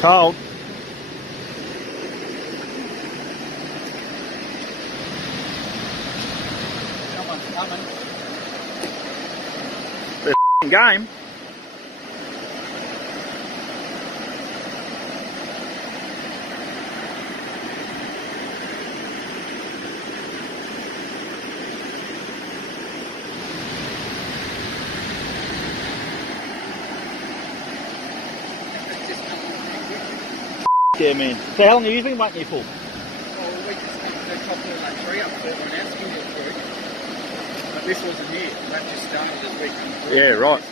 cold. Someone's coming. They're game. Yeah, man. So how long have you been waiting here for? Well, we just come to the top of that tree up further and out, but this wasn't here. That just started as we come through. Yeah, right.